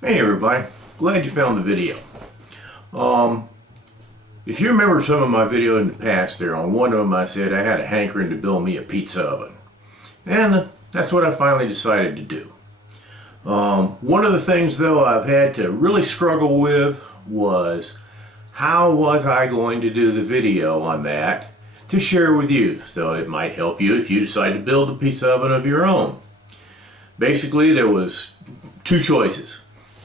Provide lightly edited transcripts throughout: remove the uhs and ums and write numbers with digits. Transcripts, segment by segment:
Hey everybody, glad you found the video. If you remember some of my video in the past there, on one of them I said I had a hankering to build me a pizza oven. And that's what I finally decided to do. One of the things though I've had to really struggle with was how was I going to do the video on that to share with you. So it might help you if you decide to build a pizza oven of your own. Basically there was two choices.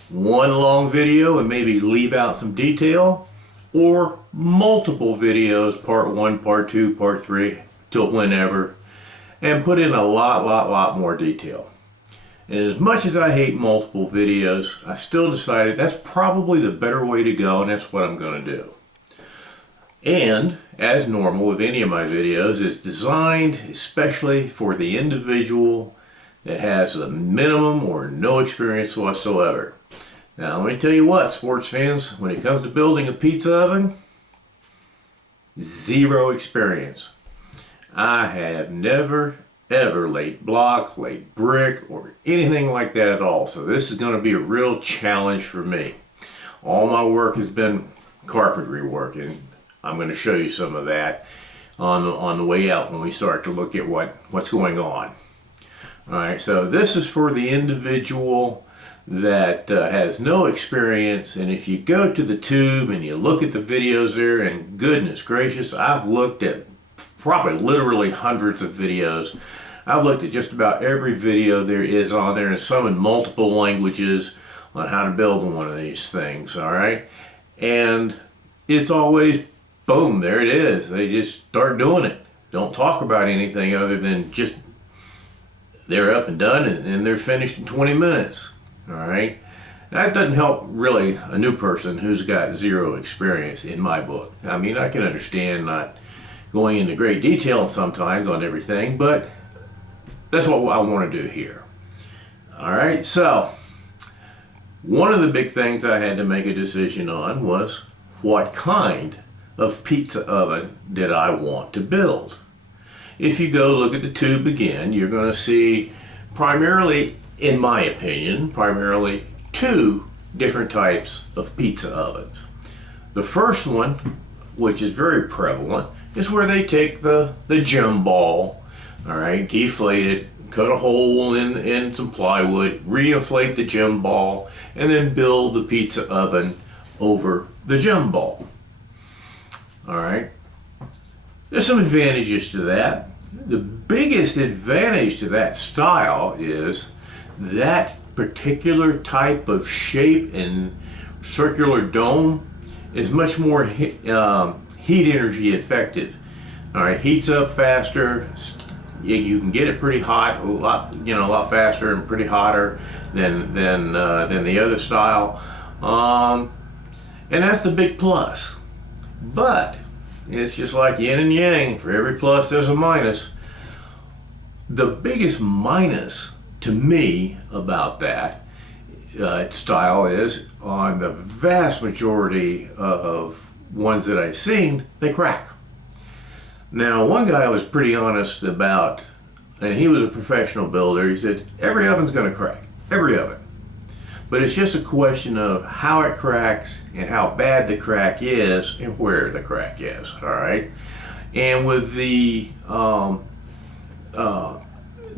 One long video and maybe leave out some detail, or multiple videos, part 1, part 2, part 3, till whenever, and put in a lot more detail. And as much as I hate multiple videos, I've still decided that's probably the better way to go, and that's what I'm going to do. And, as normal with any of my videos, it's designed especially for the individual that has a minimum or no experience whatsoever. Now let me tell you what, sports fans, when it comes to building a pizza oven, zero experience. I have never ever laid block, laid brick, or anything like that at all. So this is going to be a real challenge for me. All my work has been carpentry work, and I'm going to show you some of that on the way out when we start to look at what's going on. Alright, so this is for the individual that has no experience, and if you go to the tube and you look at the videos there, and goodness gracious, I've looked at probably literally hundreds of videos. I've looked at just about every video there is on there, and some in multiple languages, on how to build one of these things. Alright, and it's always boom, there it is. They just start doing it. Don't talk about anything other than just they're up and done, and they're finished in 20 minutes. Alright, that doesn't help really a new person who's got zero experience in my book. I mean, I can understand not going into great detail sometimes on everything, but that's what I want to do here. Alright, so one of the big things I had to make a decision on was what kind of pizza oven did I want to build. If you go look at the tube again, you're going to see primarily, in my opinion, primarily two different types of pizza ovens. The first one, which is very prevalent, is where they take the gem ball, alright, deflate it, cut a hole in some plywood, reinflate the gem ball, and then build the pizza oven over the gem ball. Alright, there's some advantages to that. The biggest advantage to that style is that particular type of shape and circular dome is much more heat energy effective. Alright, heats up faster. You can get it pretty hot, a lot faster and pretty hotter than the other style, and that's the big plus. But it's just like yin and yang. For every plus there's a minus. The biggest minus to me about that style is, on the vast majority of ones that I've seen, they crack. Now, one guy was pretty honest about, and he was a professional builder, he said every oven's going to crack, every oven. But it's just a question of how it cracks and how bad the crack is and where the crack is. All right, and with the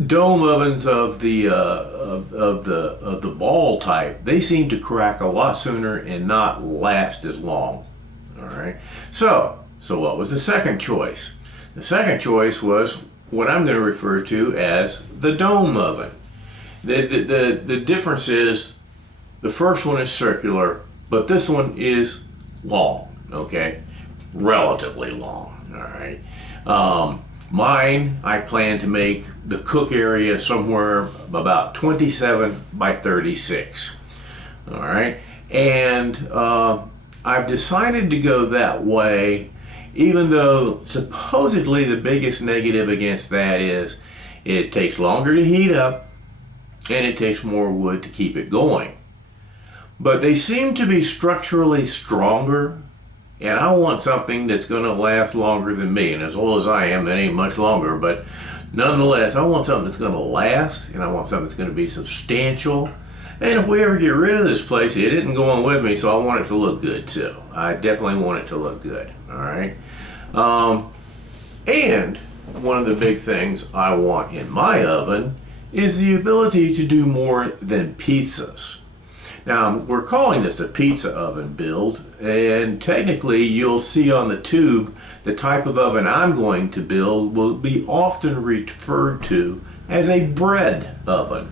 dome ovens of the ball type, they seem to crack a lot sooner and not last as long. All right, so what was the second choice? The second choice was what I'm going to refer to as the dome oven. The difference is, the first one is circular, but this one is long, okay? Relatively long, all right? Mine, I plan to make the cook area somewhere about 27 by 36, all right? And I've decided to go that way, even though supposedly the biggest negative against that is it takes longer to heat up and it takes more wood to keep it going. But they seem to be structurally stronger, and I want something that's going to last longer than me. And as old as I am, that ain't much longer, but nonetheless, I want something that's going to last, and I want something that's going to be substantial, And if we ever get rid of this place, it isn't going with me, so I want it to look good too. I definitely want it to look good, all right? And one of the big things I want in my oven is the ability to do more than pizzas. Now, we're calling this a pizza oven build, and technically you'll see on the tube the type of oven I'm going to build will be often referred to as a bread oven,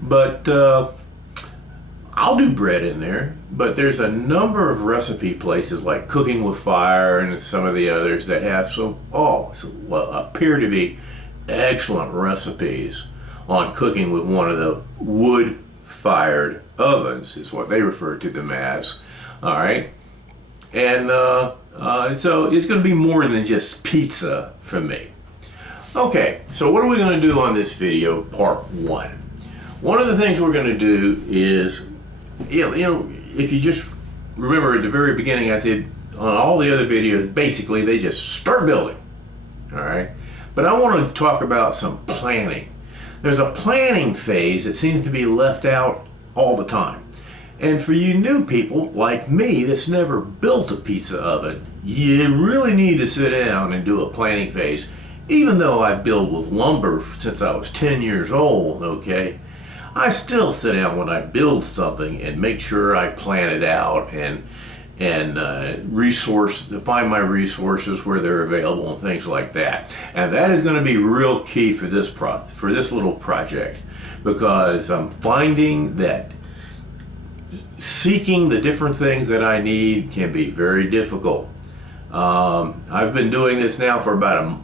But I'll do bread in there, but there's a number of recipe places like Cooking with Fire and some of the others that have what appear to be excellent recipes on cooking with one of the wood-fired ovens, is what they refer to them as. All right, and so it's going to be more than just pizza for me. Okay, so what are we going to do on this video, part one? One of the things we're going to do is, if you just remember at the very beginning, I said on all the other videos, basically they just start building. All right, but I want to talk about some planning. There's a planning phase that seems to be left out all the time. And for you new people like me that's never built a pizza oven, you really need to sit down and do a planning phase. Even though I build with lumber since I was 10 years old, okay, I still sit down when I build something and make sure I plan it out and find my resources where they're available and things like that. And that is going to be real key for this little project, because I'm finding that seeking the different things that I need can be very difficult. I've been doing this now for about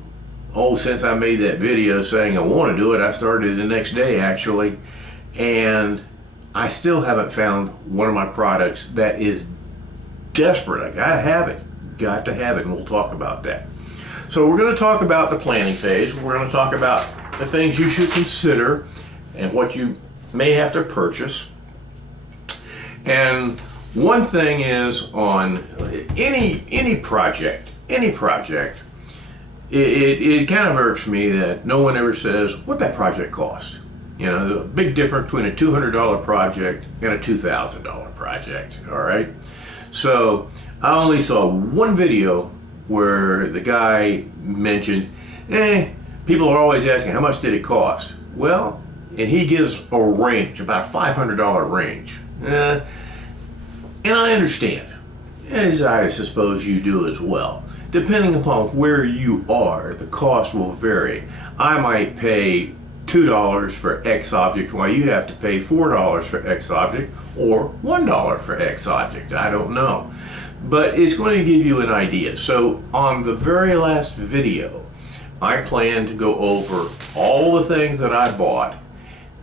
since I made that video saying I want to do it. I started the next day actually, and I still haven't found one of my products that is desperate. I gotta have it, and we'll talk about that. So we're going to talk about the planning phase. We're going to talk about the things you should consider and what you may have to purchase. And one thing is, on any project, it kind of irks me that no one ever says what that project cost. You know, the big difference between a $200 project and a $2,000 project, all right? So I only saw one video where the guy mentioned, people are always asking, how much did it cost? Well, and he gives a range, about a $500 range. And I understand, as I suppose you do as well. Depending upon where you are, the cost will vary. I might pay $2 for X object while you have to pay $4 for X object, or $1 for X object. I don't know. But it's going to give you an idea. So on the very last video, I plan to go over all the things that I bought,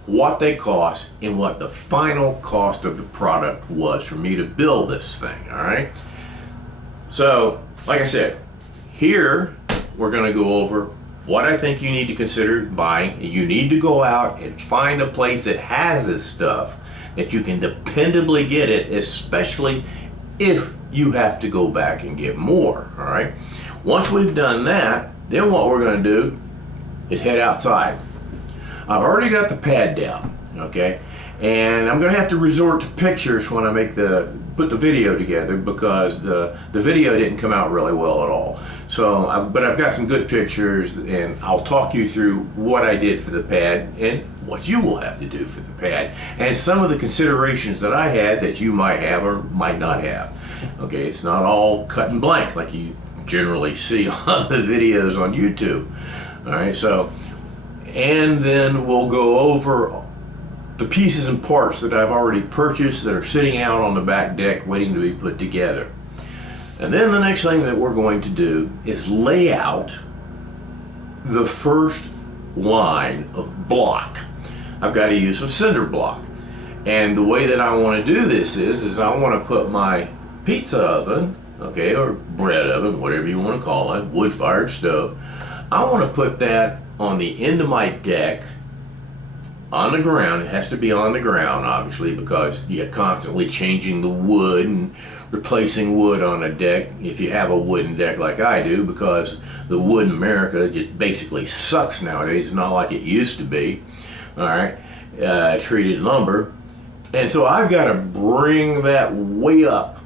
what they cost, and what the final cost of the product was for me to build this thing, all right? So, like I said, here we're going to go over what I think you need to consider buying. You need to go out and find a place that has this stuff, that you can dependably get it, especially if you have to go back and get more, all right? Once we've done that, then what we're going to do is head outside. I've already got the pad down, okay? And I'm going to have to resort to pictures when I put the video together, because the video didn't come out really well at all. So, but I've got some good pictures, and I'll talk you through what I did for the pad and what you will have to do for the pad, and some of the considerations that I had that you might have or might not have. Okay, it's not all cut and blank like you generally see on the videos on YouTube. All right, so, and then we'll go over the pieces and parts that I've already purchased that are sitting out on the back deck waiting to be put together. And then the next thing that we're going to do is lay out the first line of block. I've got to use some cinder block. And the way that I want to do this is I want to put my pizza oven, okay, or bread oven, whatever you want to call it, wood-fired stove, I want to put that on the end of my deck, on the ground. It has to be on the ground, obviously, because you're constantly changing the wood and replacing wood on a deck if you have a wooden deck like I do, because the wood in America just basically sucks nowadays. It's not like it used to be. All right, treated lumber. And so I've got to bring that way up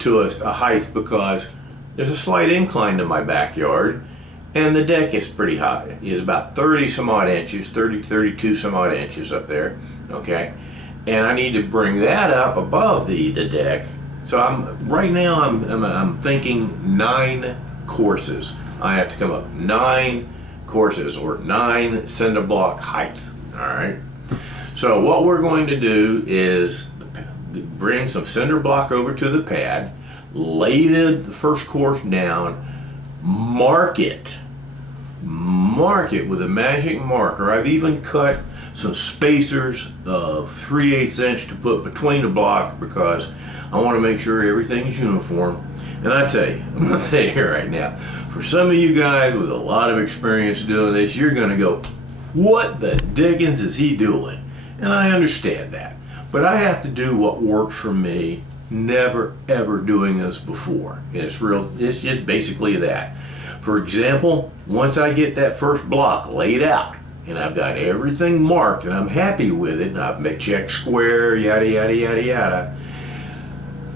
to a height because there's a slight incline to my backyard, and the deck is pretty high. It's about 30 some odd inches, 32 some odd inches up there, okay? And I need to bring that up above the deck. So right now I'm thinking 9 courses. I have to come up 9 courses or 9 cinder block height, all right? So what we're going to do is bring some cinder block over to the pad, lay the first course down, mark it with a magic marker. I've even cut some spacers of 3/8 inch to put between the block because I want to make sure everything is uniform. And I tell you, I'm going to tell you right now, for some of you guys with a lot of experience doing this, you're going to go, what the dickens is he doing? And I understand that, but I have to do what works for me, never ever doing this before. It's just basically that. For example, once I get that first block laid out and I've got everything marked and I'm happy with it, and I've checked square, yada, yada, yada, yada,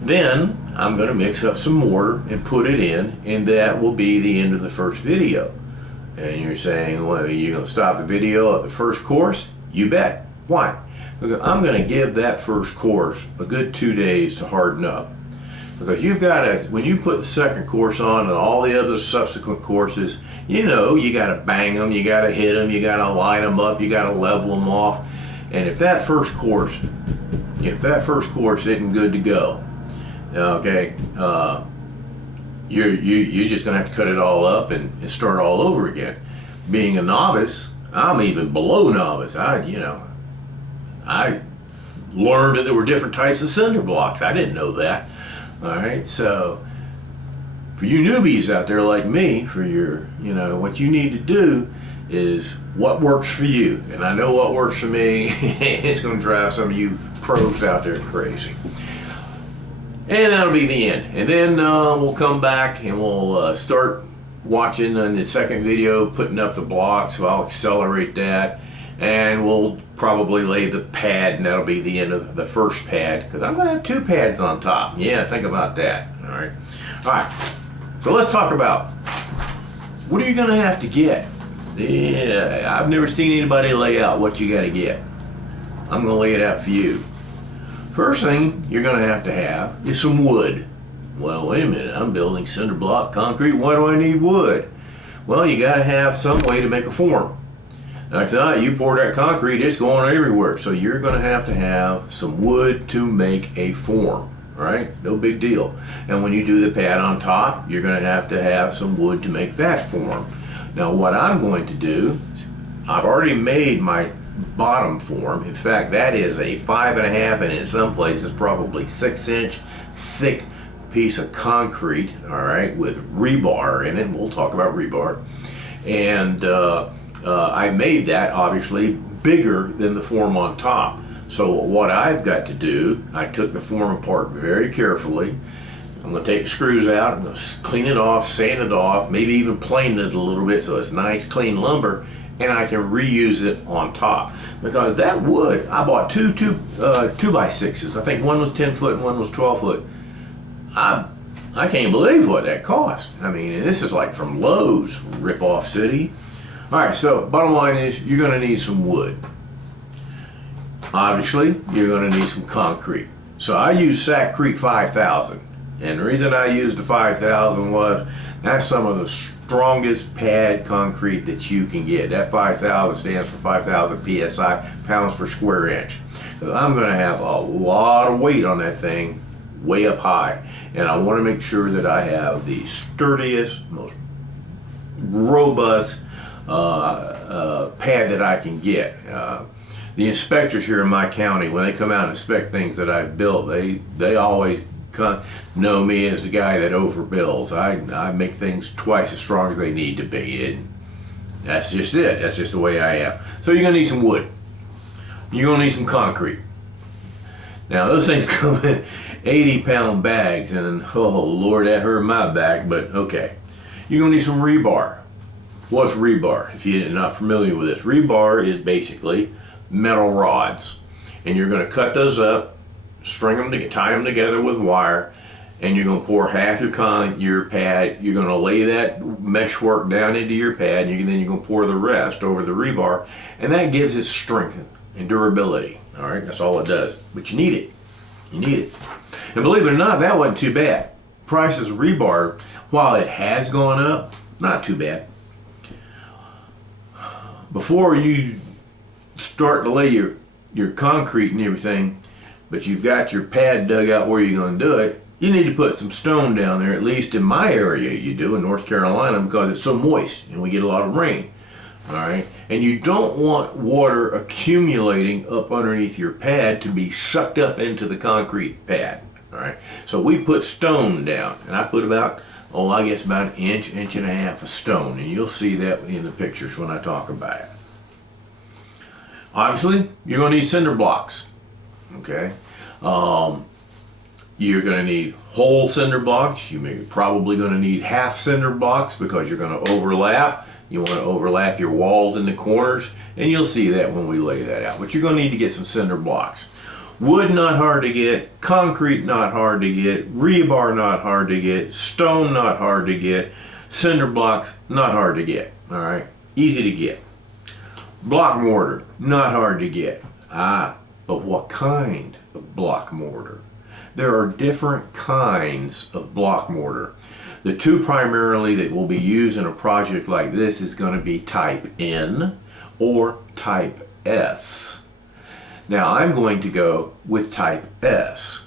then I'm going to mix up some mortar and put it in, and that will be the end of the first video. And you're saying, well, you're going to stop the video at the first course? You bet. Why? Because I'm going to give that first course a good 2 days to harden up. Because you've got to, when you put the second course on and all the other subsequent courses, you know, you got to bang them, you got to hit them, you got to line them up, you got to level them off. And if that first course isn't good to go, okay, you're just going to have to cut it all up and start all over again. Being a novice, I'm even below novice. I learned that there were different types of cinder blocks. I didn't know that. All right, so for you newbies out there like me, for your, what you need to do is what works for you. And I know what works for me. It's going to drive some of you pros out there crazy. And that'll be the end. And then we'll come back and we'll start watching on the second video, putting up the blocks. So I'll accelerate that. And we'll probably lay the pad, and that'll be the end of the first pad, because I'm going to have 2 pads on top. Yeah, think about that. All right. So let's talk about what are you going to have to get. Yeah, I've never seen anybody lay out what you got to get. I'm going to lay it out for you. First thing you're going to have is some wood. Well, wait a minute. I'm building cinder block concrete. Why do I need wood? Well, you got to have some way to make a form. Now, if not, you pour that concrete, it's going everywhere. So you're going to have some wood to make a form, right? No big deal. And when you do the pad on top, you're going to have some wood to make that form. Now, what I'm going to do, I've already made my bottom form. In fact, that is a 5.5, and in some places probably 6 inch thick piece of concrete, all right, with rebar in it. We'll talk about rebar. And I made that obviously bigger than the form on top. So what I've got to do, I took the form apart very carefully. I'm going to take the screws out, I'm going to clean it off, sand it off, maybe even plane it a little bit so it's nice clean lumber, and I can reuse it on top. Because that wood, I bought two 2x6s. I think one was 10 foot and one was 12 foot. I can't believe what that cost. I mean, this is like from Lowe's, rip-off city. All right, so bottom line is you're going to need some wood. Obviously, you're going to need some concrete. So I used Sac Creek 5000. And the reason I used the 5000 was that's some of the strongest pad concrete that you can get. That 5000 stands for 5,000 PSI, pounds per square inch. So I'm going to have a lot of weight on that thing way up high. And I want to make sure that I have the sturdiest, most robust pad that I can get. The inspectors here in my county, when they come out and inspect things that I've built, they always know me as the guy that overbuilds. I make things twice as strong as they need to be, and that's just it. That's just the way I am. So you're gonna need some wood. You're gonna need some concrete. Now those things come in 80-pound bags, and oh Lord, that hurt my back, but okay. You're gonna need some rebar. What's rebar? If you're not familiar with this, rebar is basically metal rods. And you're going to cut those up, string them, tie them together with wire, and you're going to pour half your pad. You're going to lay that meshwork down into your pad, and then you're going to pour the rest over the rebar, and that gives it strength and durability. All right, that's all it does. But you need it. You need it. And believe it or not, that wasn't too bad. Prices of rebar, while it has gone up, not too bad. Before you start to lay your concrete and everything, but you've got your pad dug out where you're going to do it, you need to put some stone down there, at least in my area you do, in North Carolina, because it's so moist and we get a lot of rain. All right, and you don't want water accumulating up underneath your pad to be sucked up into the concrete pad. All right, so we put stone down, and I put about, I guess about an inch and a half of stone, and you'll see that in the pictures when I talk about it. Obviously, you're going to need cinder blocks. Okay, you're going to need whole cinder blocks. You're probably going to need half cinder blocks because you're going to overlap. You want to overlap your walls in the corners, and you'll see that when we lay that out. But you're going to need to get some cinder blocks. Wood, not hard to get. Concrete, not hard to get. Rebar, not hard to get. Stone, not hard to get. Cinder blocks, not hard to get. All right, easy to get. Block mortar, not hard to get. But what kind of block mortar? There are different kinds of block mortar. The two primarily that will be used in a project like this is going to be type N or type S. Now I'm going to go with type S.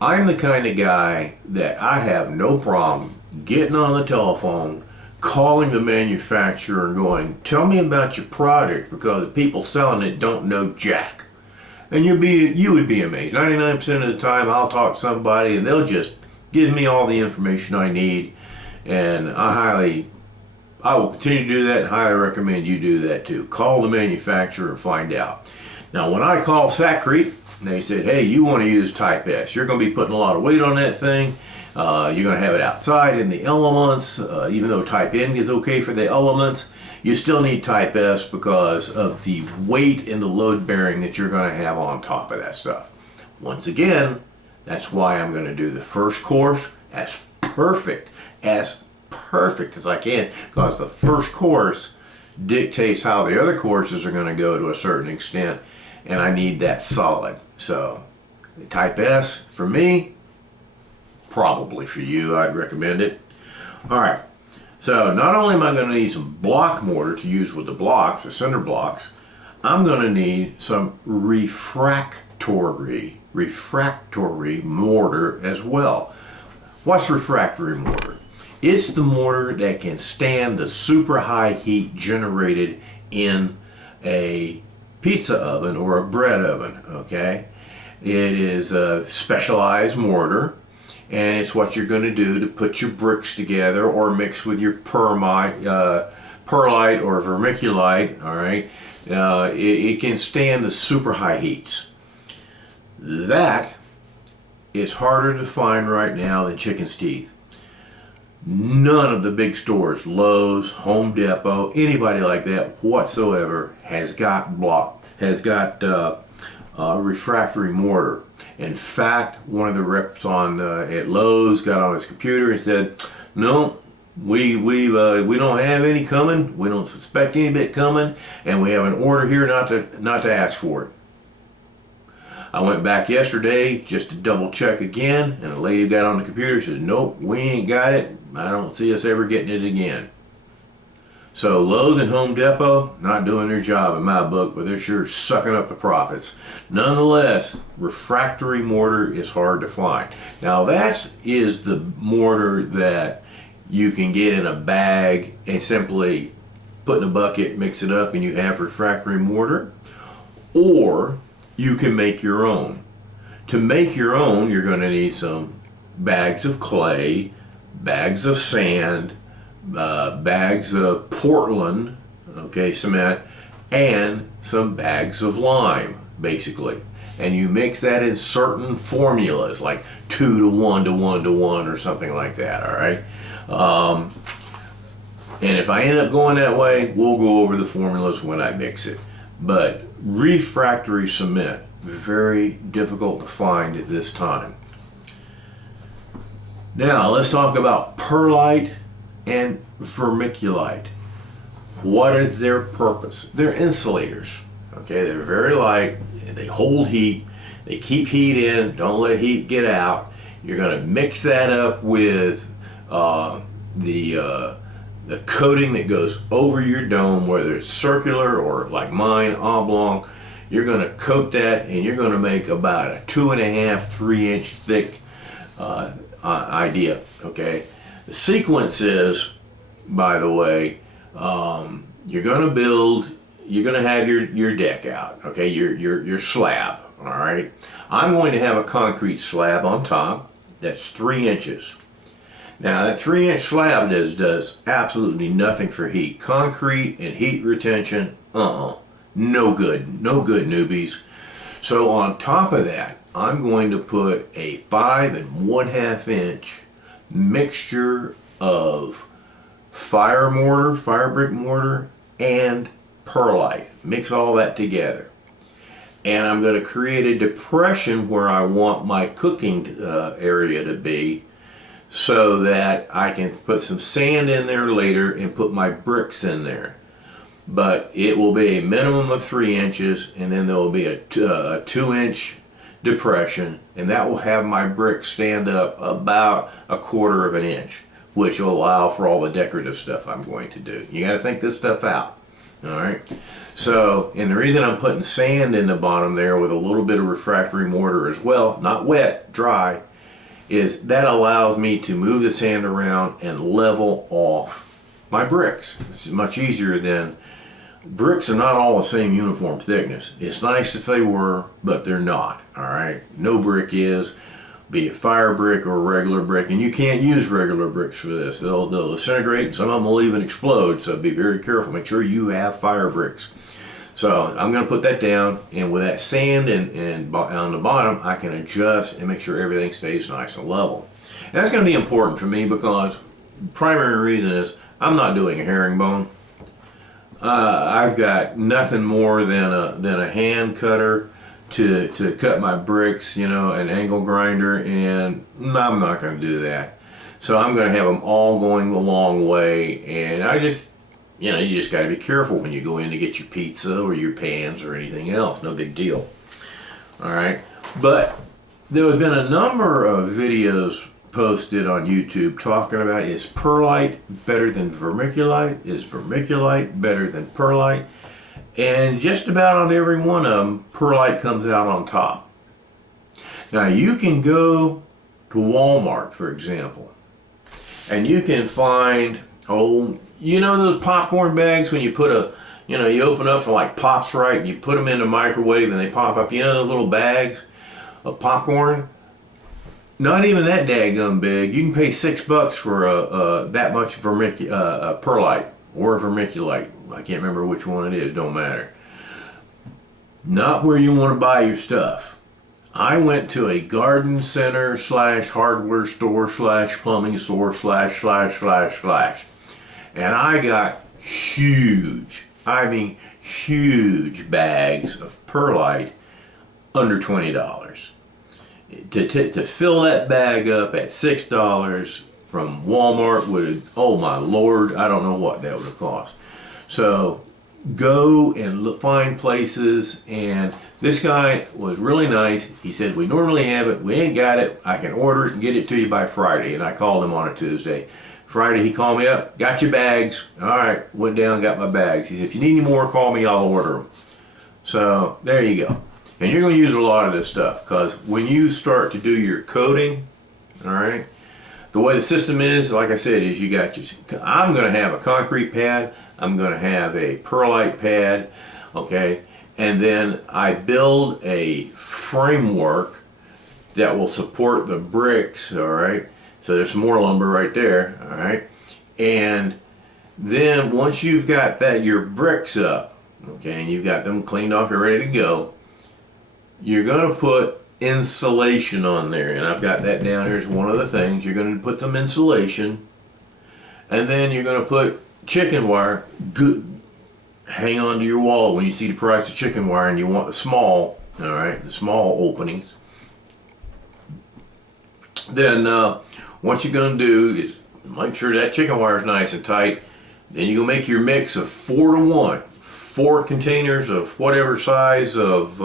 I'm the kind of guy that I have no problem getting on the telephone, calling the manufacturer and going, tell me about your product, because the people selling it don't know jack. And you would be amazed. 99% of the time I'll talk to somebody and they'll just give me all the information I need, and I will continue to do that and highly recommend you do that too. Call the manufacturer and find out. Now when I called Sackcrete, they said, hey, you want to use type S. You're going to be putting a lot of weight on that thing. You're going to have it outside in the elements. Even though type N is okay for the elements, you still need type S because of the weight and the load bearing that you're going to have on top of that stuff. Once again, that's why I'm going to do the first course as perfect as I can, because the first course dictates how the other courses are going to go to a certain extent, and I need that solid. So type S for me, probably for you, I'd recommend it. All right, so not only am I going to need some block mortar to use with the blocks, the cinder blocks, I'm going to need some refractory mortar as well. What's refractory mortar? It's the mortar that can stand the super high heat generated in a pizza oven or a bread oven, okay? It is a specialized mortar, and it's what you're going to do to put your bricks together or mix with your perlite or vermiculite, all right? It can stand the super high heats. That is harder to find right now than chicken's teeth. None of the big stores, Lowe's, Home Depot, anybody like that whatsoever has got refractory mortar. In fact, one of the reps at Lowe's got on his computer and said, no, we don't have any coming, we don't suspect any bit coming, and we have an order here not to ask for it. I went back yesterday just to double check again, and a lady got on the computer and said, nope, we ain't got it. I don't see us ever getting it again. So Lowe's and Home Depot, not doing their job in my book, but they're sure sucking up the profits. Nonetheless, refractory mortar is hard to find. Now that is the mortar that you can get in a bag and simply put in a bucket, mix it up, and you have refractory mortar. Or you can make your own. To make your own, you're going to need some bags of clay, bags of sand, bags of Portland, okay, cement, and some bags of lime, basically. And you mix that in certain formulas, like 2 to 1 to 1 to 1 or something like that, all right? And if I end up going that way, we'll go over the formulas when I mix it. But refractory cement, very difficult to find at this time. Now let's talk about perlite and vermiculite. What is their purpose? They're insulators. Okay, they're very light, they hold heat, they keep heat in, don't let heat get out. You're going to mix that up with the coating that goes over your dome, whether it's circular or like mine, oblong. You're going to coat that, and you're going to make about a 2.5, 3 inch thick idea. Okay, the sequence is, by the way, you're going to have your deck out. Okay, your slab. All right, I'm going to have a concrete slab on top that's 3 inches. Now that 3 inch slab does absolutely nothing for heat. Concrete and heat retention, no good, newbies. So on top of that, I'm going to put a 5 1/2 inch mixture of fire brick mortar, and perlite. Mix all that together. And I'm going to create a depression where I want my cooking area to be, so that I can put some sand in there later and put my bricks in there. But it will be a minimum of 3 inches, and then there will be a 2 inch depression, and that will have my bricks stand up about 1/4 inch, which will allow for all the decorative stuff I'm going to do. You got to think this stuff out. All right. So, and the reason I'm putting sand in the bottom there with a little bit of refractory mortar as well, not wet, dry, is that allows me to move the sand around and level off my bricks. This is much easier than, bricks are not all the same uniform thickness. It's nice if they were, but they're not. All right. No brick is, be it fire brick or regular brick, and you can't use regular bricks for this. They'll disintegrate, and some of them will even explode, so be very careful. Make sure you have fire bricks. So I'm going to put that down, and with that sand and on the bottom, I can adjust and make sure everything stays nice and level. And that's going to be important for me, because the primary reason is I'm not doing a herringbone. I've got nothing more than a hand cutter to cut my bricks, you know, an angle grinder, and I'm not going to do that. So I'm going to have them all going the long way, and I just, you know, you just got to be careful when you go in to get your pizza or your pans or anything else. No big deal. All right, but there have been a number of videos posted on YouTube talking about, is perlite better than vermiculite? Is vermiculite better than perlite? And just about on every one of them, perlite comes out on top. Now you can go to Walmart, for example, and you can find, you know those popcorn bags when you put you open up for like Pops Right, and you put them in the microwave and they pop up, you know those little bags of popcorn? Not even that daggum big. You can pay $6 for that much perlite or vermiculite. I can't remember which one it is, don't matter. Not where you want to buy your stuff. I went to a garden center / hardware store / plumbing store / and I got huge, I mean huge bags of perlite under $20. To fill that bag up at $6 from Walmart would, oh my Lord, I don't know what that would have cost. So go and find places, and this guy was really nice. He said, we normally have it, we ain't got it, I can order it and get it to you by Friday. And I called him on a Tuesday. Friday he called me up, got your bags. All right, went down, got my bags. He said, if you need any more, call me, I'll order them. So there you go. And you're going to use a lot of this stuff, because when you start to do your coating, all right, the way the system is, like I said, is you got your, I'm going to have a concrete pad, I'm going to have a perlite pad, okay, and then I build a framework that will support the bricks, all right, so there's some more lumber right there, all right, and then once you've got that, your bricks up, okay, and you've got them cleaned off, you're ready to go, you're going to put insulation on there, and I've got that down here as one of the things. You're going to put some insulation, and then you're going to put chicken wire, good, hang on to your wallet when you see the price of chicken wire and you want the small, all right, the small openings. Then what you're going to do is make sure that chicken wire is nice and tight. Then you're going to make your mix of 4-to-1. 4 containers of whatever size of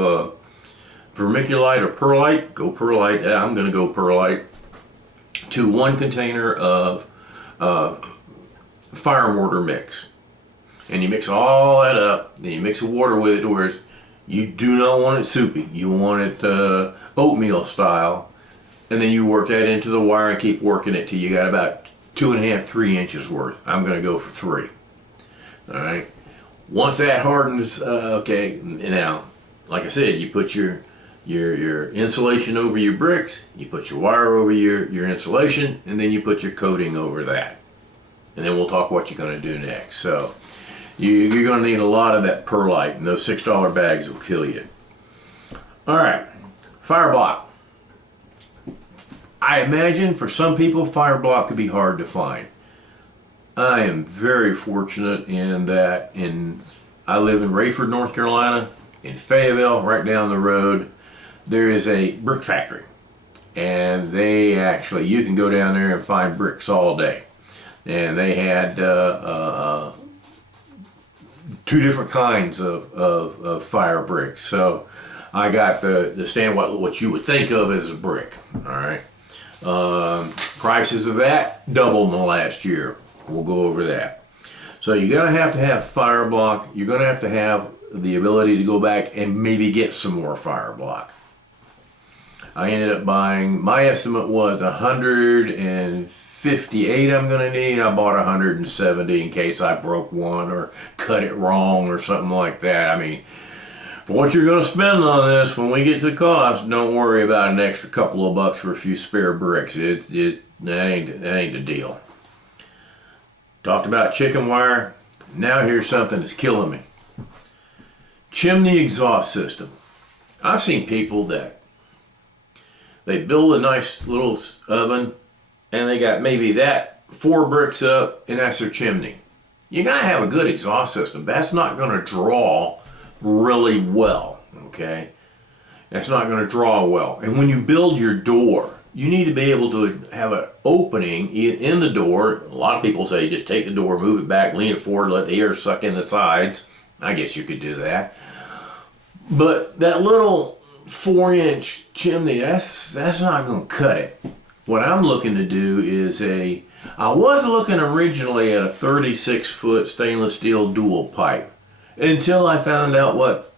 vermiculite or perlite. Go perlite. I'm going to go perlite. To 1 container of fire mortar mix. And you mix all that up. Then you mix the water with it, whereas you do not want it soupy. You want it oatmeal style. And then you work that into the wire and keep working it till you got about 2.5, 3 inches worth. I'm going to go for 3. All right. Once that hardens, okay, now, like I said, you put your insulation over your bricks, you put your wire over your insulation, and then you put your coating over that. And then we'll talk what you're going to do next. So you're going to need a lot of that perlite, and those $6 bags will kill you. All right, fire block. I imagine for some people, fire block could be hard to find. I am very fortunate in that I live in Rayford, North Carolina. In Fayetteville, right down the road, there is a brick factory. And they actually, you can go down there and find bricks all day. And they had 2 different kinds of fire bricks. So I got the stand what you would think of as a brick. All right. Prices of that doubled in the last year. We'll go over that. So you're going to have fire block. You're going to have the ability to go back and maybe get some more fire block. I ended up buying, my estimate was 158 I'm going to need. I bought 170 in case I broke one or cut it wrong or something like that. I mean, for what you're going to spend on this, when we get to the cost, don't worry about an extra couple of bucks for a few spare bricks. That ain't the deal. Talked about chicken wire. Now here's something that's killing me. Chimney exhaust system. I've seen people that they build a nice little oven and they got maybe that 4 bricks up and that's their chimney. You gotta have a good exhaust system. That's not gonna draw really well, okay? That's not gonna draw well. And when you build your door, you need to be able to have an opening in the door. A lot of people say just take the door, move it back, lean it forward, let the air suck in the sides. I guess you could do that. But that little 4-inch chimney, that's not going to cut it. What I'm looking to do is I was looking originally at a 36-foot stainless steel dual pipe until I found out what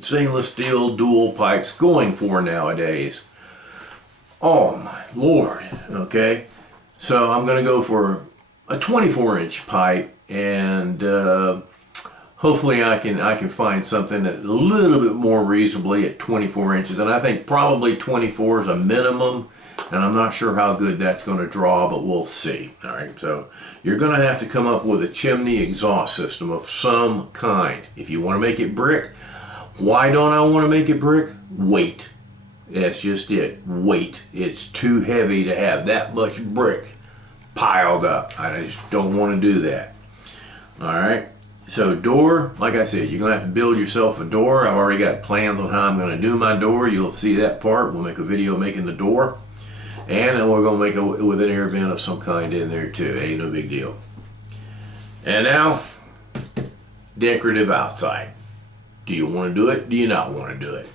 stainless steel dual pipe's going for nowadays. Oh my Lord, okay? So I'm going to go for a 24-inch pipe, and hopefully I can find something that's a little bit more reasonably at 24 inches. And I think probably 24 is a minimum, and I'm not sure how good that's going to draw, but we'll see. All right, so you're going to have to come up with a chimney exhaust system of some kind. If you want to make it brick, why don't I want to make it brick? Weight. That's just it. Weight. It's too heavy to have that much brick piled up. I just don't want to do that. All right. So door, like I said, you're going to have to build yourself a door. I've already got plans on how I'm going to do my door. You'll see that part. We'll make a video making the door. And then we're going to make it with an air vent of some kind in there too. Ain't no big deal. And now, decorative outside. Do you want to do it? Do you not want to do it?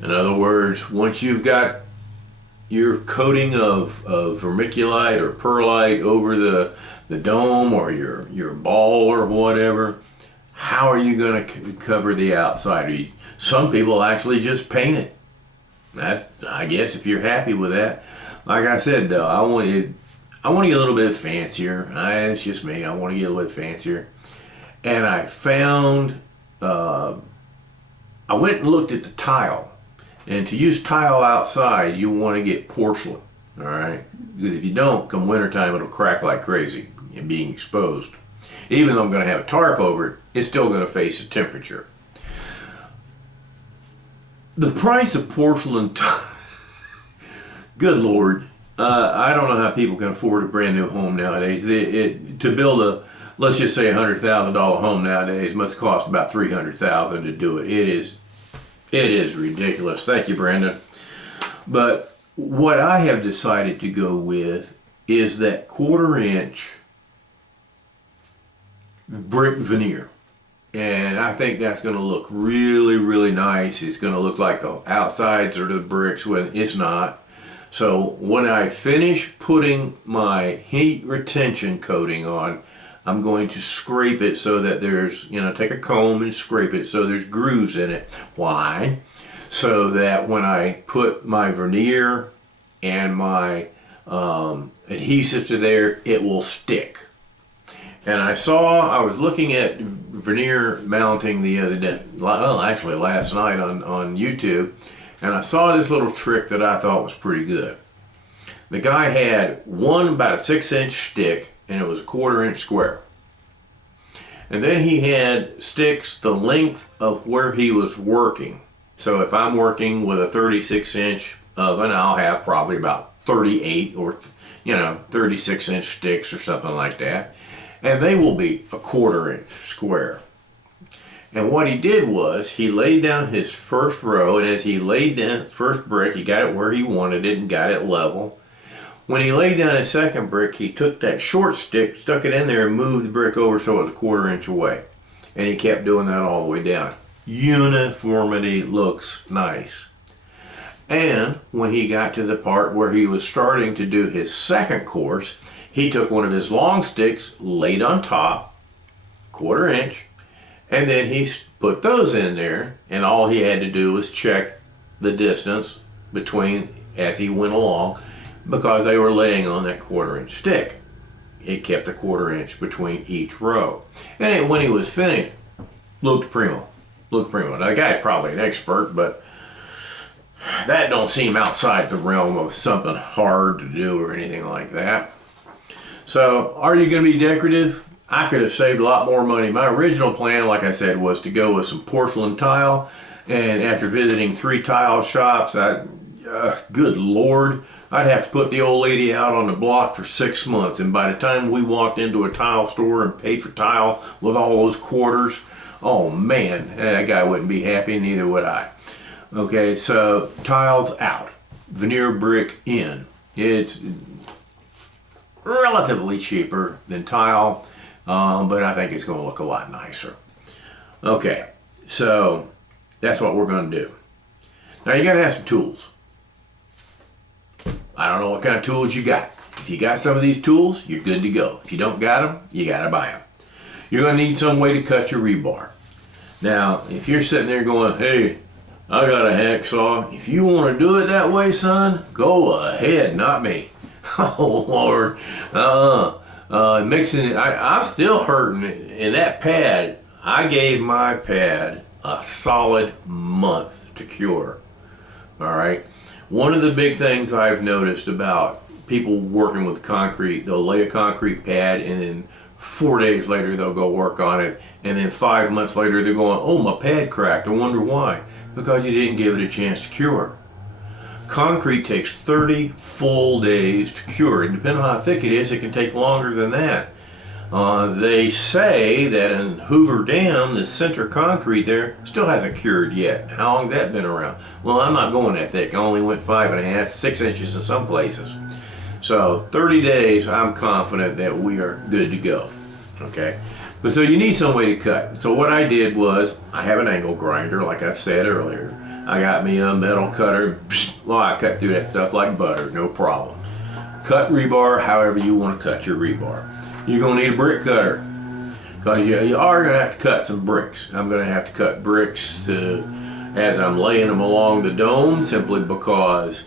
In other words, once you've got your coating of vermiculite or perlite over the dome or your ball or whatever, how are you going to cover the outside? Some people actually just paint it. That's, I guess, if you're happy with that. Like I said, though, I want to get a little bit fancier. It's just me. I want to get a little bit fancier. And I found, I went and looked at the tile. And to use tile outside, you want to get porcelain, all right? Because if you don't, come wintertime, it'll crack like crazy and being exposed. Even though I'm going to have a tarp over it, it's still going to face the temperature. The price of porcelain, good Lord, I don't know how people can afford a brand new home nowadays. To build let's just say $100,000 home nowadays must cost about $300,000 to do it. It is ridiculous. Thank you, Brandon. But what I have decided to go with is that 1/4 inch brick veneer. And I think that's going to look really, really nice. It's going to look like the outsides are the bricks when it's not. So when I finish putting my heat retention coating on, I'm going to scrape it so that there's, take a comb and scrape it so there's grooves in it. Why? So that when I put my veneer and my adhesive to there, it will stick. And I was looking at veneer mounting the other day, well, actually last night on YouTube, and I saw this little trick that I thought was pretty good. The guy had about a 6-inch stick, and it was a 1/4 inch square. And then he had sticks the length of where he was working. So if I'm working with a 36-inch oven, I'll have probably about 38 or 36-inch sticks or something like that. And they will be a 1/4 inch square. And what he did was he laid down his first row, and as he laid down his first brick, he got it where he wanted it and got it level. When he laid down his second brick, he took that short stick, stuck it in there, and moved the brick over so it was a 1/4 inch away. And he kept doing that all the way down. Uniformity looks nice. And when he got to the part where he was starting to do his second course, he took one of his long sticks, laid on top, 1/4 inch, and then he put those in there, and all he had to do was check the distance between as he went along, because they were laying on that 1/4 inch stick. It kept a 1/4 inch between each row. And when he was finished, looked primo. Looked primo. Now the guy's probably an expert, but that don't seem outside the realm of something hard to do or anything like that. So, are you going to be decorative? I could have saved a lot more money. My original plan, like I said, was to go with some porcelain tile. And after visiting 3 tile shops, good Lord, I'd have to put the old lady out on the block for 6 months. And by the time we walked into a tile store and paid for tile with all those quarters, oh man, that guy wouldn't be happy, neither would I. Okay, so tiles out, veneer brick in. It's relatively cheaper than tile, but I think it's going to look a lot nicer. Okay, so that's what we're going to do. Now you got to have some tools. I don't know what kind of tools you got. If you got some of these tools, you're good to go. If you don't got them, you got to buy them. You're going to need some way to cut your rebar. Now, if you're sitting there going, hey, I got a hacksaw. If you want to do it that way, son, go ahead, not me. Oh, Lord. Mixing it, I'm still hurting. In that pad, I gave my pad a solid month to cure. All right. One of the big things I've noticed about people working with concrete, they'll lay a concrete pad and then 4 days later they'll go work on it, and then 5 months later they're going, oh, my pad cracked. I wonder why. Because you didn't give it a chance to cure. Concrete takes 30 full days to cure, and depending on how thick it is, it can take longer than that. They say that in Hoover Dam, the center concrete there still hasn't cured yet. How long has that been around? Well, I'm not going that thick. I only went 5.5, 6 inches in some places. So 30 days, I'm confident that we are good to go. Okay, but so you need some way to cut. So what I did was, I have an angle grinder, like I've said earlier. I got me a metal cutter. Well, I cut through that stuff like butter, no problem. Cut rebar however you want to cut your rebar. You're going to need a brick cutter, because you are going to have to cut some bricks. I'm going to have to cut bricks as I'm laying them along the dome, simply because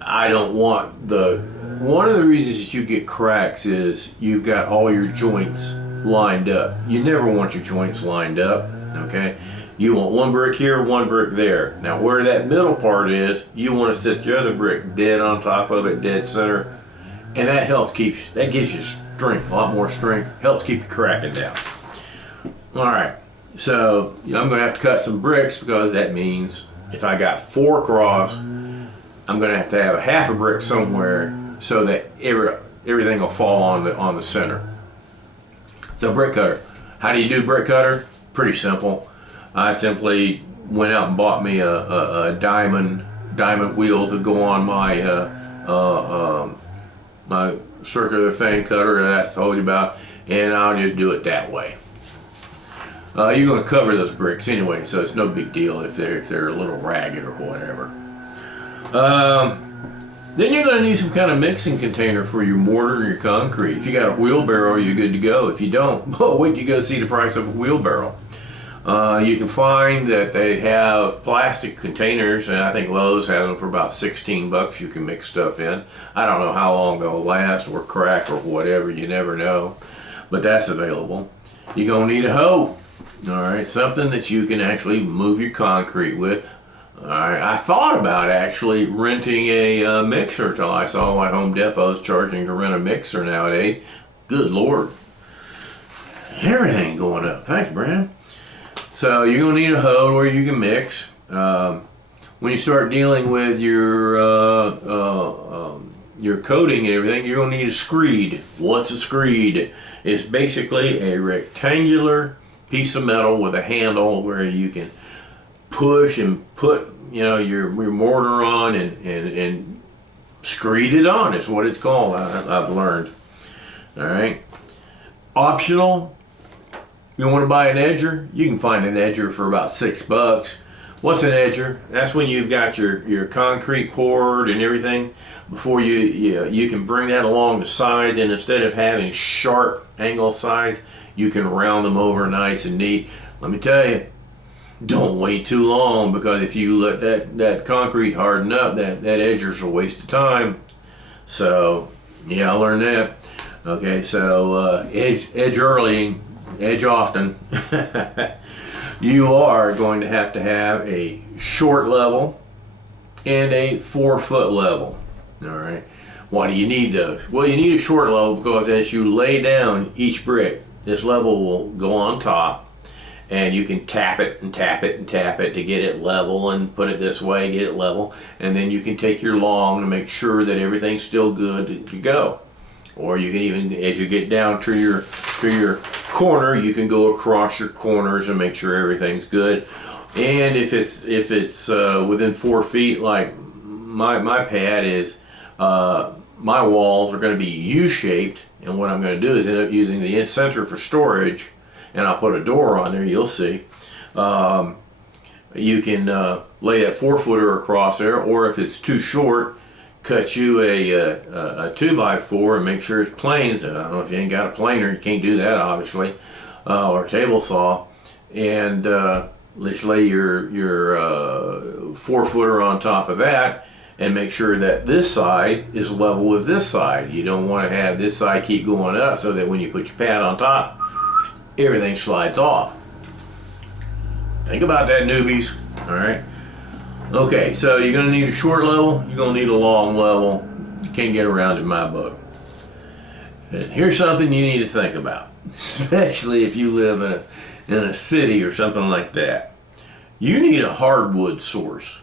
I don't want one of the reasons that you get cracks is you've got all your joints lined up. You never want your joints lined up, okay? You want one brick here, one brick there. Now where that middle part is, you want to set your other brick dead on top of it, dead center, and that gives you strength, a lot more strength, helps keep you cracking down. All right, so I'm going to have to cut some bricks, because that means if I got 4 across, I'm going to have a half a brick somewhere so that everything will fall on the center. So brick cutter. How do you do brick cutter? Pretty simple. I simply went out and bought me a diamond wheel to go on my my circular thing cutter that I told you about, and I'll just do it that way. You're going to cover those bricks anyway, so it's no big deal if they're a little ragged or whatever. Then you're going to need some kind of mixing container for your mortar and your concrete. If you got a wheelbarrow, you're good to go. If you don't, well, wait till you go see the price of a wheelbarrow. You can find that they have plastic containers, and I think Lowe's has them for about 16 bucks. You can mix stuff in. I don't know how long they'll last or crack or whatever. You never know, but that's available. You're going to need a hoe. All right, something that you can actually move your concrete with. All right, I thought about actually renting a mixer until I saw what Home Depot's charging to rent a mixer nowadays. Good Lord, everything going up. Thanks, Brandon. So you're going to need a hoe where you can mix. When you start dealing with your coating and everything, you're going to need a screed. What's a screed? It's basically a rectangular piece of metal with a handle where you can push and put, you know, your mortar on and screed it on is what it's called. I've learned. All right. Optional. You want to buy an edger? You can find an edger for about $6. What's an edger? That's when you've got your concrete poured and everything. Before you can bring that along the sides, and instead of having sharp angle sides, you can round them over nice and neat. Let me tell you, don't wait too long, because if you let that concrete harden up, that edger's a waste of time. So yeah, I learned that. Okay, so edge early, edge often. You are going to have a short level and a 4-foot level. All right. Why do you need those? Well, you need a short level because as you lay down each brick, this level will go on top, and you can tap it and tap it and tap it to get it level, and put it this way, get it level, and then you can take your long to make sure that everything's still good to go. Or you can even, as you get down to your corner, you can go across your corners and make sure everything's good. And if it's within 4 feet, like my pad is, my walls are going to be U-shaped, and what I'm going to do is end up using the center for storage, and I'll put a door on there. You'll see. You can lay that 4-footer across there, or if it's too short, cut you a 2x4 and make sure it's planes. I don't know if you ain't got a planer, you can't do that obviously, or a table saw, and let's lay your 4-footer on top of that, and make sure that this side is level with this side. You don't want to have this side keep going up so that when you put your pad on top, everything slides off. Think about that, newbies. All right. Okay, so you're going to need a short level, you're going to need a long level. You can't get around in my book. And here's something you need to think about, especially if you live in a city or something like that. You need a hardwood source.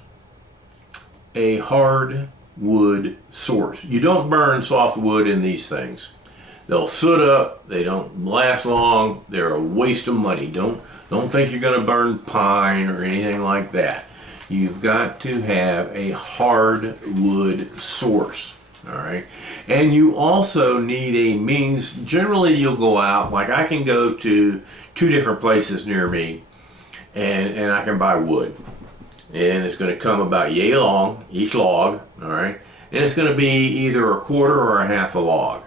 A hardwood source. You don't burn soft wood in these things. They'll soot up, they don't last long, they're a waste of money. Don't think you're going to burn pine or anything like that. You've got to have a hardwood source, all right? And you also need a means. Generally, you'll go out, like I can go to 2 different places near me, and I can buy wood. And it's going to come about yay long, each log, all right? And it's going to be either 1/4 or 1/2 a log.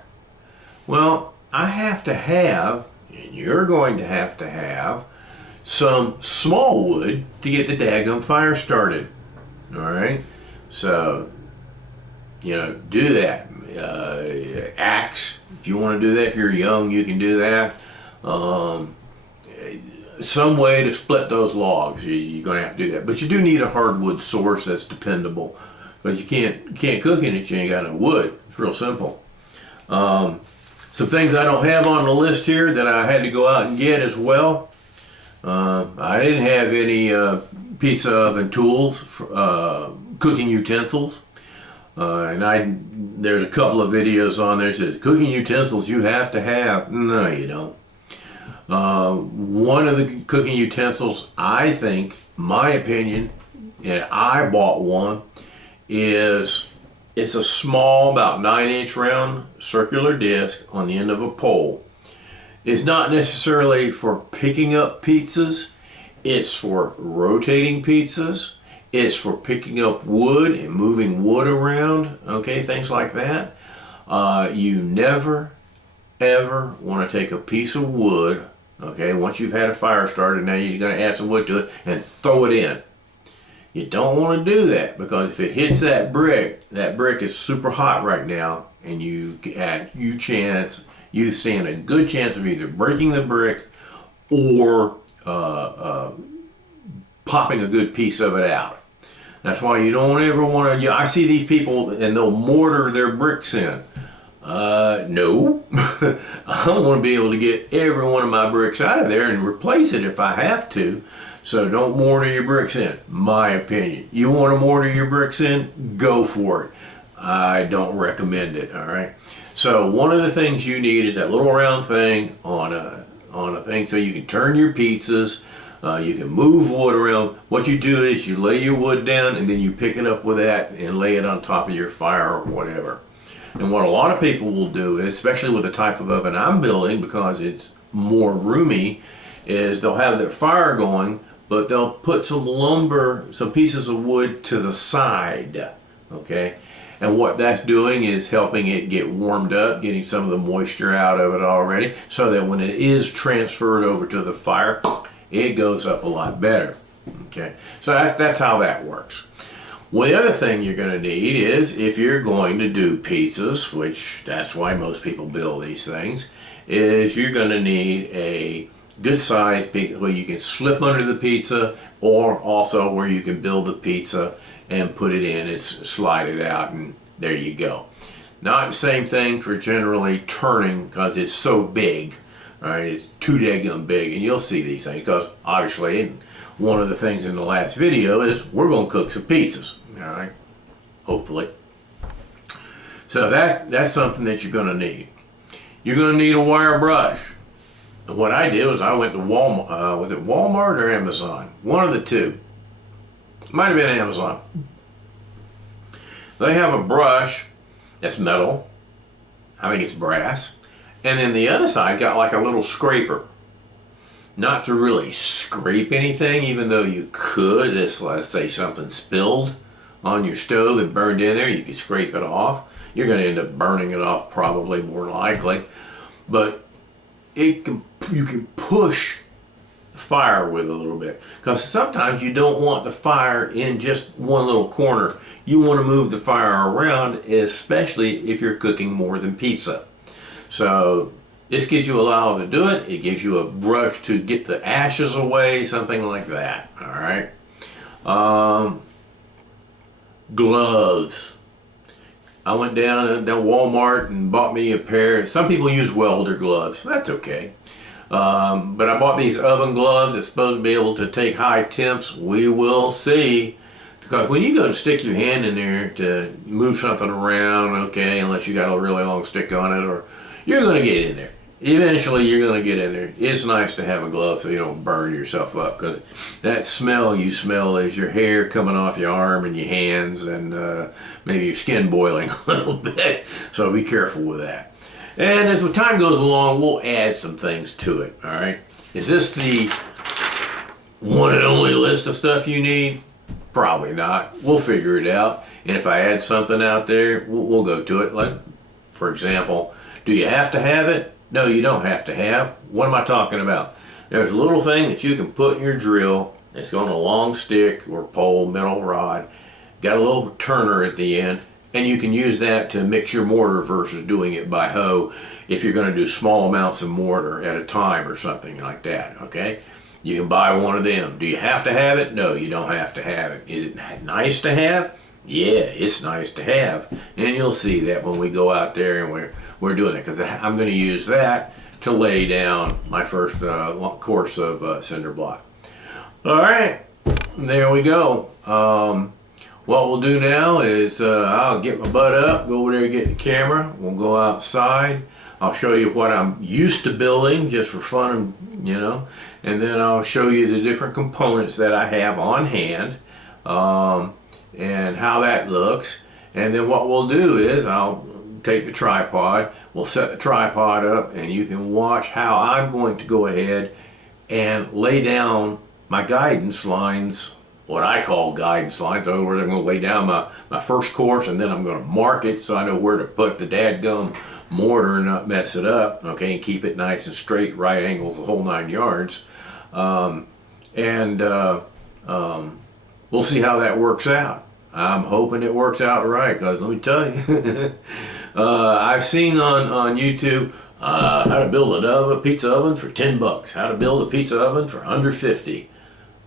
Well, I have to have, and you're going to have, some small wood to get the daggum fire started. All right, so do that. Axe, if you want to do that. If you're young, you can do that. Some way to split those logs. You're going to have to do that, but you do need a hardwood source that's dependable, because you can't cook in it. You ain't got no wood. It's real simple. Some things I don't have on the list here that I had to go out and get as well. I didn't have any piece of and tools for cooking utensils, and there's a couple of videos on there that says cooking utensils you have to have. No, you don't. One of the cooking utensils, I think, my opinion, and I bought one, is it's a small, about 9-inch round circular disc on the end of a pole. It's not necessarily for picking up pizzas, it's for rotating pizzas, it's for picking up wood and moving wood around, okay, things like that. You never, ever want to take a piece of wood, okay, once you've had a fire started, now you're going to add some wood to it and throw it in. You don't want to do that, because if it hits that brick is super hot right now, and you stand a good chance of either breaking the brick or popping a good piece of it out. That's why you don't ever want to. I see these people and they'll mortar their bricks in. No, I want to be able to get every one of my bricks out of there and replace it if I have to. So don't mortar your bricks in, my opinion. You want to mortar your bricks in, go for it. I don't recommend it, all right? So one of the things you need is that little round thing on a thing so you can turn your pizzas, you can move wood around. What you do is you lay your wood down and then you pick it up with that and lay it on top of your fire or whatever. And what a lot of people will do, especially with the type of oven I'm building, because it's more roomy, is they'll have their fire going, but they'll put some lumber, some pieces of wood to the side, okay? And what that's doing is helping it get warmed up, getting some of the moisture out of it already, so that when it is transferred over to the fire, it goes up a lot better, okay? So that's how that works. Well, the other thing you're going to need is, if you're going to do pizzas, which that's why most people build these things, is you're going to need a good size pizza where you can slip under the pizza, or also where you can build the pizza and put it in and slide it out, and there you go. Not the same thing for generally turning, because it's so big, right? It's too daggum big, and you'll see these things, because obviously one of the things in the last video is we're going to cook some pizzas, all right? Hopefully. So that's something that you're going to need. You're going to need a wire brush. And what I did was I went to Walmart, was it Walmart or Amazon? One of the two. Might have been Amazon. They have a brush that's metal. I think it's brass. And then the other side got like a little scraper. Not to really scrape anything, even though you could. Let's say something spilled on your stove and burned in there, you could scrape it off. You're going to end up burning it off probably, more likely. But you can push the fire with a little bit, because sometimes you don't want the fire in just one little corner. You want to move the fire around, especially if you're cooking more than pizza. So this gives you a while to do it. It gives you a brush to get the ashes away, something like that. All right. Gloves. I went down to Walmart and bought me a pair. Some people use welder gloves. That's okay. But I bought these oven gloves that's supposed to be able to take high temps. We will see. Because when you go to stick your hand in there to move something around, okay, unless you got a really long stick on it, or you're going to get in there. Eventually you're going to get in there. It's nice to have a glove so you don't burn yourself up, because that smell you smell is your hair coming off your arm and your hands, and maybe your skin boiling a little bit. So be careful with that. And as the time goes along, we'll add some things to it, all right? Is this the one and only list of stuff you need? Probably not. We'll figure it out. And if I add something out there, we'll go to it. Like, for example, do you have to have it? No, you don't have to have. What am I talking about? There's a little thing that you can put in your drill. It's on a long stick or pole, metal rod. Got a little turner at the end, and you can use that to mix your mortar versus doing it by hoe if you're going to do small amounts of mortar at a time or something like that, okay? You can buy one of them. Do you have to have it? No, you don't have to have it. Is it nice to have? Yeah, it's nice to have. And you'll see that when we go out there and we're doing it, because I'm going to use that to lay down my first course of cinder block. All right, there we go. What we'll do now is I'll get my butt up, go over there and get the camera. We'll go outside. I'll show you what I'm used to building just for fun, you know, and then I'll show you the different components that I have on hand, and how that looks. And then what we'll do is I'll take the tripod, we'll set the tripod up, and you can watch how I'm going to go ahead and lay down my guidance lines, what I call guidance lines. In other words, I'm going to lay down my first course, and then I'm going to mark it so I know where to put the dadgum mortar and not mess it up, okay, and keep it nice and straight, right angles, the whole 9 yards. We'll see how that works out. I'm hoping it works out right, because let me tell you, I've seen on YouTube how to build a pizza oven for $10, how to build a pizza oven for under 50.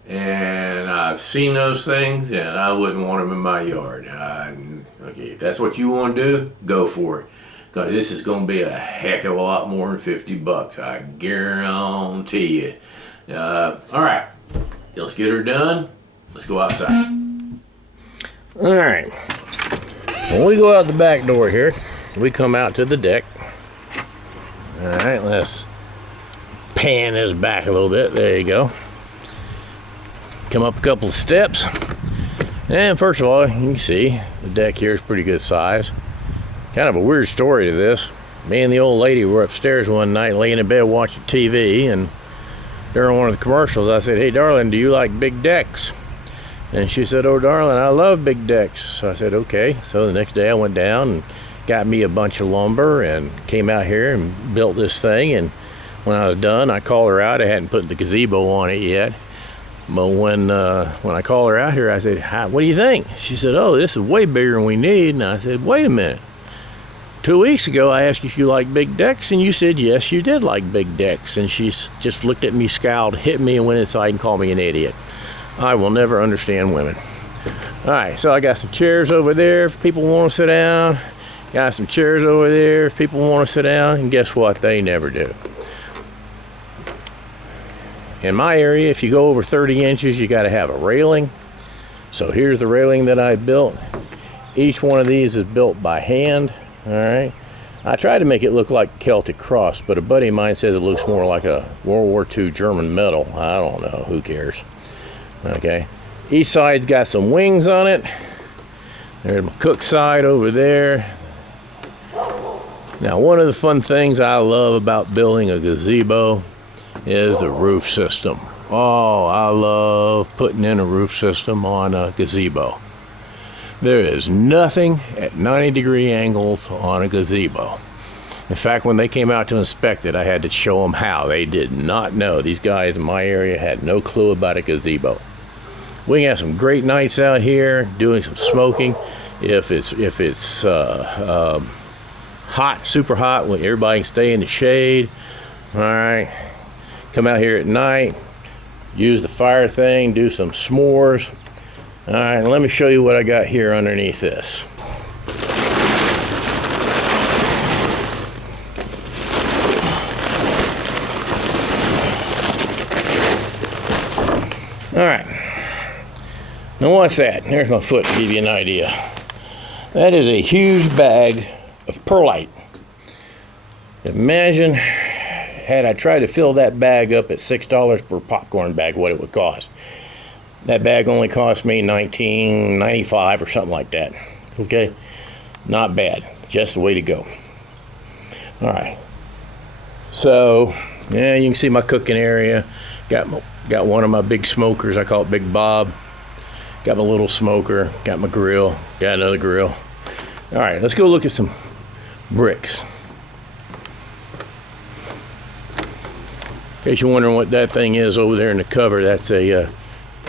And I've seen those things, and I wouldn't want them in my yard. Okay, if that's what you want to do, go for it. Because this is going to be a heck of a lot more than $50. I guarantee you. All right, let's get her done. Let's go outside. All right. When we go out the back door here, we come out to the deck. All right, let's pan this back a little bit. There you go. Come up a couple of steps, and first of all, you can see the deck here is pretty good size. Kind of a weird story to this. Me and the old lady were upstairs one night laying in bed watching TV, and during one of the commercials I said, "Hey darling, do you like big decks?" And she said, "Oh darling, I love big decks." So I said, okay. So the next day I went down and got me a bunch of lumber and came out here and built this thing. And when I was done, I called her out. I hadn't put the gazebo on it yet. But when I called her out here, I said, "What do you think?" She said, "Oh, this is way bigger than we need." And I said, "Wait a minute. 2 weeks ago, I asked you if you like big decks, and you said, yes, you did like big decks." And she just looked at me, scowled, hit me, and went inside and called me an idiot. I will never understand women. All right, so I got some chairs over there if people want to sit down. Got some chairs over there if people want to sit down. And guess what? They never do. In my area, if you go over 30 inches, you got to have a railing. So here's the railing that I built. Each one of these is built by hand. All right. I tried to make it look like Celtic cross, but a buddy of mine says it looks more like a World War II German medal. I don't know. Who cares? Okay. Each side's got some wings on it. There's my cook side over there. Now, one of the fun things I love about building a gazebo is the roof system. Oh, I love putting in a roof system on a gazebo. There is nothing at 90-degree angles on a gazebo. In fact, when they came out to inspect it, I had to show them how. They did not know. These guys in my area had no clue about a gazebo. We can have some great nights out here doing some smoking. If it's hot, super hot, when everybody can stay in the shade. All right. Come out here at night, use the fire thing, do some s'mores. All right, let me show you what I got here underneath this. All right, now what's that? There's my foot to give you an idea. That is a huge bag of perlite. Imagine, had I tried to fill that bag up at $6 per popcorn bag, what it would cost. That bag only cost me $19.95 or something like that. Okay, not bad. Just the way to go. All right. So, yeah, you can see my cooking area. Got one of my big smokers. I call it Big Bob. Got my little smoker. Got my grill. Got another grill. All right, let's go look at some bricks. In case you're wondering what that thing is over there in the cover, that's a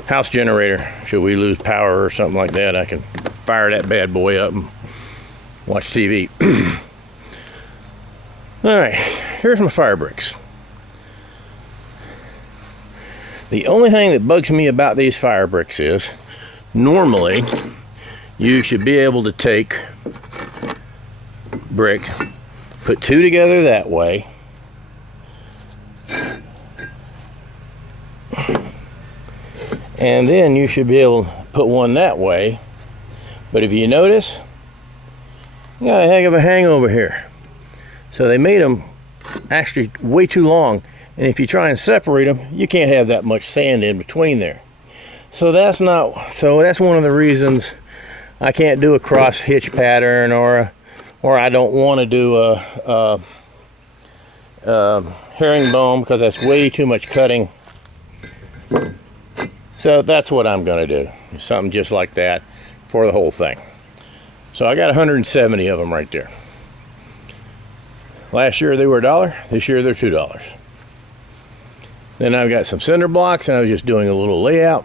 house generator. Should we lose power or something like that, I can fire that bad boy up and watch TV. All right, here's my fire bricks. The only thing that bugs me about these fire bricks is, normally, you should be able to take brick, put two together that way, and then you should be able to put one that way. But if you notice, you got a heck of a hangover here. So they made them actually way too long. And if you try and separate them, you can't have that much sand in between there. So that's one of the reasons I can't do a cross hitch pattern, or I don't want to do a herringbone, because that's way too much cutting. So that's what I'm going to do, something just like that for the whole thing. So I got 170 of them right there. Last year they were $1. This year they're $2. Then I've got some cinder blocks, and I was just doing a little layout.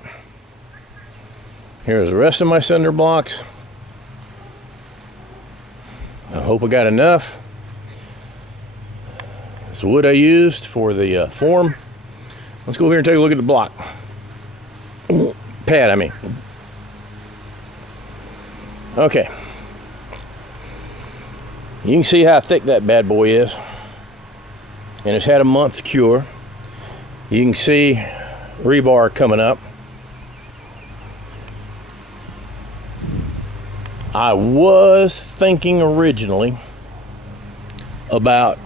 Here's the rest of my cinder blocks. I hope I got enough. This is wood I used for the form. Let's go over here and take a look at the block. Pad, I mean. Okay. You can see how thick that bad boy is. And it's had a month to cure. You can see rebar coming up. I was thinking originally about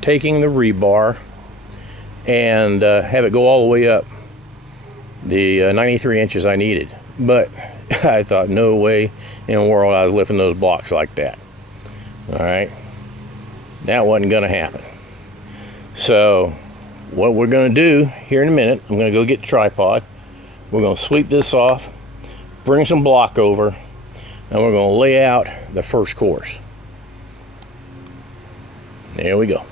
taking the rebar and have it go all the way up the 93 inches I needed. But I thought, no way in the world I was lifting those blocks like that. All right. That wasn't going to happen. So what we're going to do here in a minute, I'm going to go get the tripod. We're going to sweep this off, bring some block over, and we're going to lay out the first course. There we go.